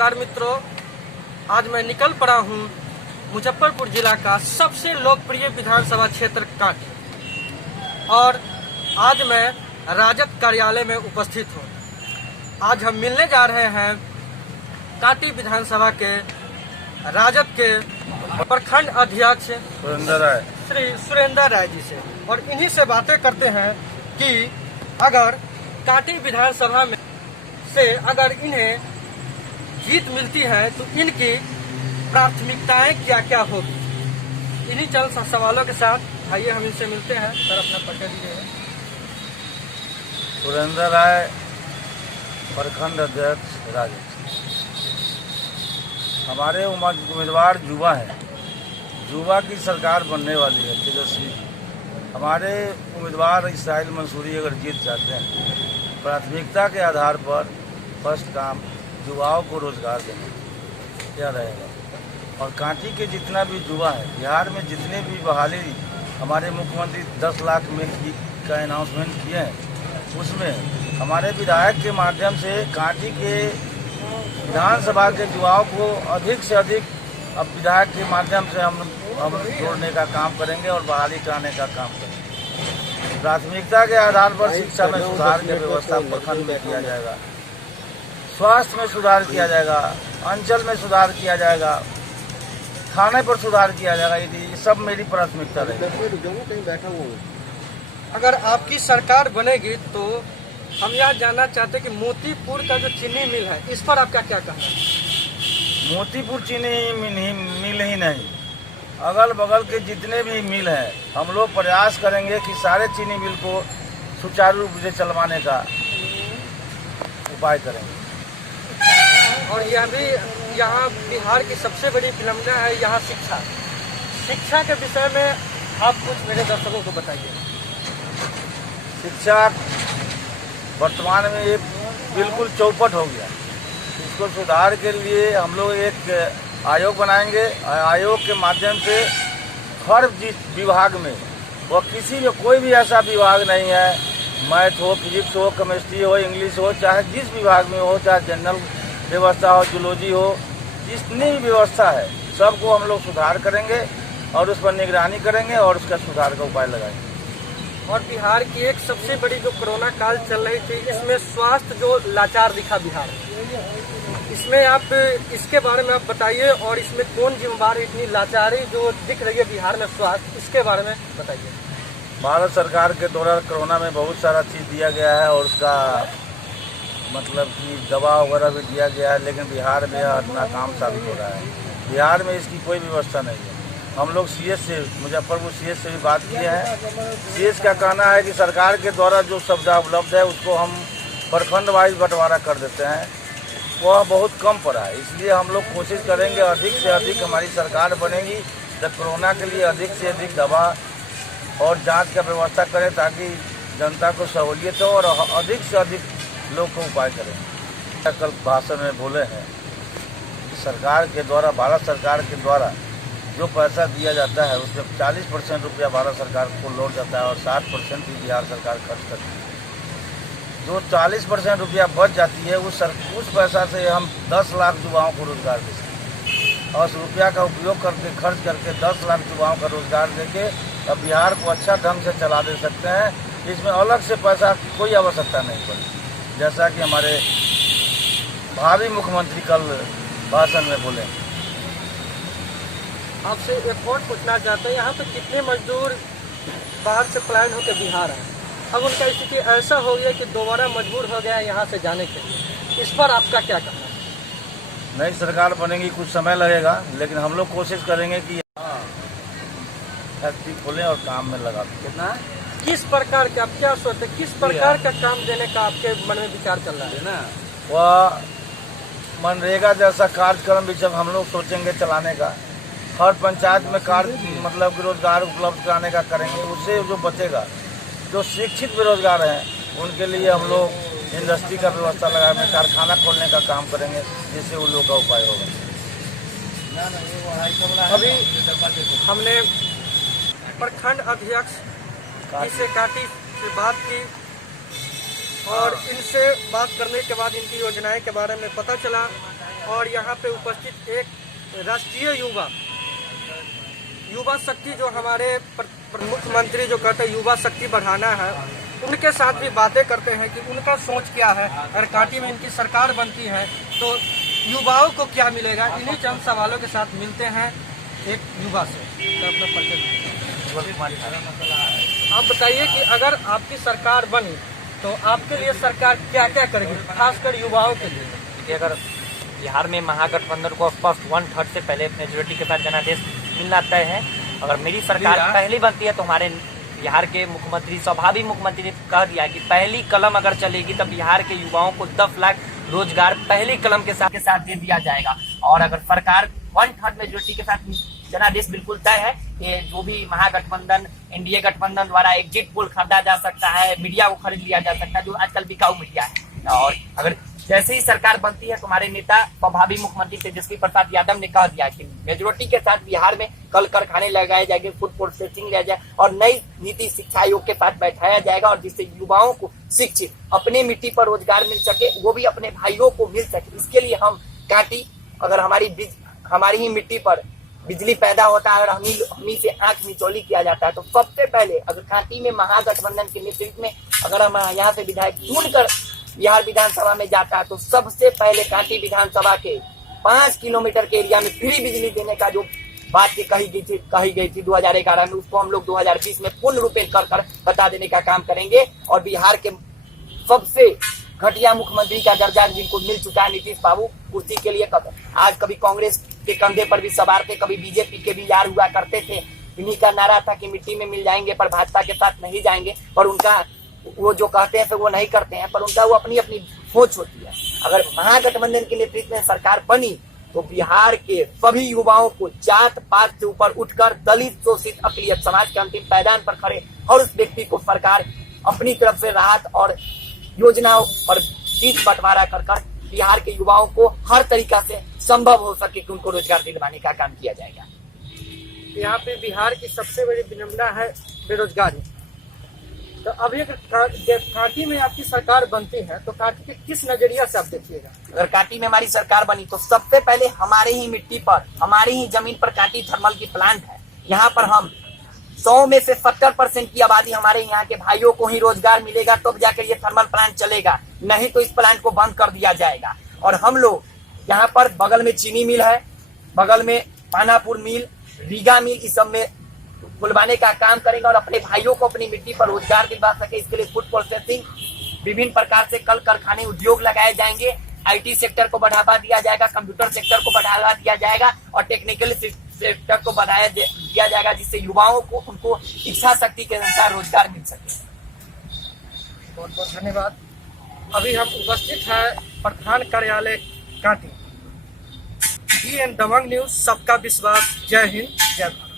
नमस्कार मित्रों, आज मैं निकल पड़ा हूँ मुजफ्फरपुर जिला का सबसे लोकप्रिय विधानसभा क्षेत्र काटी और आज मैं राजद कार्यालय में उपस्थित हूँ। आज हम मिलने जा रहे हैं काटी विधानसभा के राजद के प्रखंड अध्यक्ष श्री सुरेंद्र राय जी से और इन्हीं से बातें करते हैं कि अगर काटी विधानसभा में से अगर इन्हें जीत मिलती है तो इनकी प्राथमिकताएं क्या क्या होगी। इन्हीं चंद सवालों के साथ आइए हम इनसे मिलते हैं। सर, अपना परिचय दीजिए। सुरेंद्र राय, प्रखंड अध्यक्ष राजद। हमारे उम्मीदवार युवा हैं, युवा की सरकार बनने वाली है तेजस्वी। हमारे उम्मीदवार इसराइल मंसूरी अगर जीत जाते हैं, प्राथमिकता के आधार पर फर्स्ट काम युवाओं को रोजगार देना क्या रहेगा। और कांटी के जितना भी युवा है, बिहार में जितने भी बहाली हमारे मुख्यमंत्री 10 लाख में का अनाउंसमेंट किए हैं, उसमें हमारे विधायक के माध्यम से कांटी के विधानसभा के युवाओं को अधिक से अधिक अब विधायक के माध्यम से हम जोड़ने का काम करेंगे और बहाली कराने का काम करेंगे। प्राथमिकता के आधार पर शिक्षा में सुधार की व्यवस्था प्रखंड में किया जाएगा, स्वास्थ्य में सुधार किया जाएगा, अंचल में सुधार किया जाएगा, थाने पर सुधार किया जाएगा। ये सब मेरी प्राथमिकता रहेगी। अगर आपकी सरकार बनेगी तो हम यह जानना चाहते हैं कि मोतीपुर का जो चीनी मिल है, इस पर आपका क्या कहना है? मोतीपुर चीनी मिल ही नहीं, अगल बगल के जितने भी मिल हैं, हम लोग प्रयास करेंगे कि सारे चीनी मिल को सुचारू रूप से चलवाने का उपाय करेंगे। और यह भी यहाँ बिहार की सबसे बड़ी विडंबना है यहाँ शिक्षा के विषय में आप कुछ मेरे दर्शकों को बताइए। शिक्षा वर्तमान में ये बिल्कुल चौपट हो गया। इसको सुधार के लिए हम लोग एक आयोग बनाएंगे। आयोग के माध्यम से हर विभाग में, वो किसी में कोई भी ऐसा विभाग नहीं है, मैथ हो, फिजिक्स हो, केमिस्ट्री हो, इंग्लिश हो, चाहे जिस विभाग में हो, चाहे जनरल व्यवस्था हो, जूलॉजी हो, जितनी भी व्यवस्था है सबको हम लोग सुधार करेंगे और उस पर निगरानी करेंगे और उसका सुधार का उपाय लगाएंगे। और बिहार की एक सबसे बड़ी जो कोरोना काल चल रही थी, इसमें स्वास्थ्य जो लाचार दिखा बिहार, इसमें आप इसके बारे में आप बताइए और इसमें कौन जिम्मेदार है इतनी लाचारी जो दिख रही है बिहार में स्वास्थ्य, इसके बारे में बताइए। भारत सरकार के द्वारा कोरोना में बहुत सारा चीज़ दिया गया है और उसका मतलब कि दवा वगैरह भी दिया गया है, लेकिन बिहार में अपना काम साबित हो रहा है। बिहार में इसकी कोई व्यवस्था नहीं है। हम लोग सीएस से, मुजफ्फरपुर सीएस से भी बात किए हैं। सीएस का कहना है कि सरकार के द्वारा जो सुविधा उपलब्ध है उसको हम प्रखंड वाइज बंटवारा कर देते हैं, वह बहुत कम पड़ा है। इसलिए हम लोग कोशिश करेंगे अधिक से अधिक हमारी सरकार बनेगी तो कोरोना के लिए अधिक से अधिक दवा और जांच का व्यवस्था करें ताकि जनता को सहूलियत हो और अधिक से अधिक लोग को उपाय करें। कल भाषण में बोले हैं सरकार के द्वारा, भारत सरकार के द्वारा जो पैसा दिया जाता है उसमें 40% रुपया भारत सरकार को लौट जाता है और 60% भी बिहार सरकार खर्च करती है। जो 40% रुपया बच जाती है उस पैसा से हम 10 लाख युवाओं को रोजगार दे सकते हैं और उस रुपया का उपयोग करके खर्च करके 10 लाख युवाओं का रोजगार देके अब बिहार को अच्छा ढंग से चला दे सकते हैं। इसमें अलग से पैसा की कोई आवश्यकता नहीं पड़ती, जैसा कि हमारे भावी मुख्यमंत्री कल भाषण में बोले। आपसे एक और पूछना चाहते हैं, यहाँ पे कितने मजदूर बाहर से पलायन होकर बिहार आए, अब उनका स्थिति ऐसा हो गया कि दोबारा मजबूर हो गया यहाँ से जाने के लिए, इस पर आपका क्या कहना है? नई सरकार बनेगी, कुछ समय लगेगा, लेकिन हम लोग कोशिश करेंगे कि फैक्ट्री खोलें और काम में लगा दें। कितना किस प्रकार के आप क्या सोचते हैं, किस प्रकार का काम देने का आपके मन में विचार चल रहा है? ना वह मनरेगा जैसा कार्यक्रम भी जब हम लोग सोचेंगे चलाने का, हर पंचायत में कार्य मतलब रोजगार उपलब्ध कराने का करेंगे। उससे जो बचेगा, जो शिक्षित बेरोजगार हैं उनके लिए हम लोग इंडस्ट्री का व्यवस्था लगाने, कारखाना खोलने का काम करेंगे, जिससे उन लोगों का उपाय होगा। अभी हमने प्रखंड अध्यक्ष इसे काटी से बात की और इनसे बात करने के बाद इनकी योजनाएं के बारे में पता चला और यहाँ पे उपस्थित एक राष्ट्रीय युवा शक्ति जो हमारे मुख्यमंत्री जो कहते हैं युवा शक्ति बढ़ाना है, उनके साथ भी बातें करते हैं कि उनका सोच क्या है। अगर कांटी में इनकी सरकार बनती है तो युवाओं को क्या मिलेगा। इन्हीं चंद सवालों के साथ मिलते हैं एक युवा से। तो अपना परिचय आप बताइए कि अगर आपकी सरकार बनी तो आपके लिए सरकार क्या क्या करेगी, खासकर युवाओं के लिए। कि अगर बिहार में महागठबंधन को स्पष्ट 1/3 से पहले मेजोरिटी के साथ जनादेश मिलना तय है। अगर मेरी सरकार पहली बनती है तो हमारे बिहार के मुख्यमंत्री, स्वाभाविक मुख्यमंत्री ने कह दिया कि पहली कलम अगर चलेगी तो बिहार के युवाओं को 10 लाख रोजगार पहली कलम के साथ दे दिया जाएगा। और अगर सरकार 1/3 मेजोरिटी के साथ जनादेश बिल्कुल तय है कि जो भी महागठबंधन एनडीए गठबंधन द्वारा एग्जिट पोल खरीदा जा सकता है, मीडिया को खरीद लिया जा सकता है, जो आजकल बिकाऊ मीडिया है। और अगर जैसे ही सरकार बनती है तो हमारे नेता स्वाभाविक मुख्यमंत्री तेजस्वी प्रसाद यादव ने कह दिया कि मेजोरिटी के साथ बिहार में कल कारखाने लगाए जाएंगे, फूड प्रोसेसिंग लिया जाए और नई नीति शिक्षा आयोग के साथ बैठाया जाएगा, और जिससे युवाओं को शिक्षित अपने मिट्टी पर रोजगार मिल सके, वो भी अपने भाइयों को मिल सके। इसके लिए हम काटी, अगर हमारी ही मिट्टी पर बिजली पैदा होता है, अगर हमी से आंख मिचौली किया जाता है, तो सबसे पहले अगर कांटी में महागठबंधन के नेतृत्व में अगर हम यहाँ से विधायक चुनकर बिहार विधानसभा में जाता है तो सबसे पहले कांटी विधानसभा के 5 किलोमीटर के एरिया में फ्री बिजली देने का जो बात कही गई थी 2011 में, उसको हम लोग 2020 में पूर्ण रूप कर बता देने का काम करेंगे। और बिहार के सबसे घटिया मुख्यमंत्री का दर्जा जिनको मिल चुका है नीतीश बाबू, कुर्सी के लिए आज कभी कांग्रेस के कंधे पर भी सवार थे, कभी बीजेपी के भी यार हुआ करते थे। इन्हीं का नारा था कि मिट्टी में मिल जाएंगे पर भाजपा के साथ नहीं जाएंगे, पर उनका वो जो कहते हैं तो वो नहीं करते हैं, पर उनका वो अपनी अपनी सोच होती है। अगर महागठबंधन के नेतृत्व में सरकार बनी तो बिहार के सभी युवाओं को जात पात से ऊपर उठकर दलित शोषित अकलियत समाज के अंतिम पायदान पर खड़े हर उस व्यक्ति को सरकार अपनी तरफ से राहत और योजनाओं और सीट बंटवारा कर बिहार के युवाओं को हर तरीका से संभव हो सके कि उनको रोजगार दिलवाने का काम किया जाएगा। यहाँ पे बिहार की सबसे बड़ी विडंबना है बेरोजगारी। तो अभी अगर कांटी में आपकी सरकार बनती है तो कांटी के किस नजरिया से आप देखिएगा। अगर कांटी में हमारी सरकार बनी तो सबसे पहले हमारे ही मिट्टी पर, हमारी ही जमीन पर कांटी थर्मल की प्लांट है। यहाँ पर हम 100 में से 70% की आबादी हमारे यहाँ के भाइयों को ही रोजगार मिलेगा, तब जाकर ये थर्मल प्लांट चलेगा, नहीं तो इस प्लांट को बंद कर दिया जाएगा। और हम लोग यहाँ पर बगल में चीनी मिल है, बगल में पानापुर मिल, रीगा मिल, इस सब में बुलवाने का काम करेंगे और अपने भाइयों को अपनी मिट्टी पर रोजगार दिलवा सके। इसके लिए फूड प्रोसेसिंग, विभिन्न प्रकार से कल कारखाने उद्योग लगाए जाएंगे, आईटी सेक्टर को बढ़ावा दिया जाएगा, कंप्यूटर सेक्टर को बढ़ावा दिया जाएगा और टेक्निकल सेक्टर को बढ़ाया दिया जाएगा, जिससे युवाओं को उनको इच्छा शक्ति के अनुसार रोजगार मिल सके। बहुत बहुत धन्यवाद। अभी हम उपस्थित हैं प्रधान कार्यालय कांटी। DN दबंग न्यूज, सबका विश्वास। जय हिंद, जय भारत।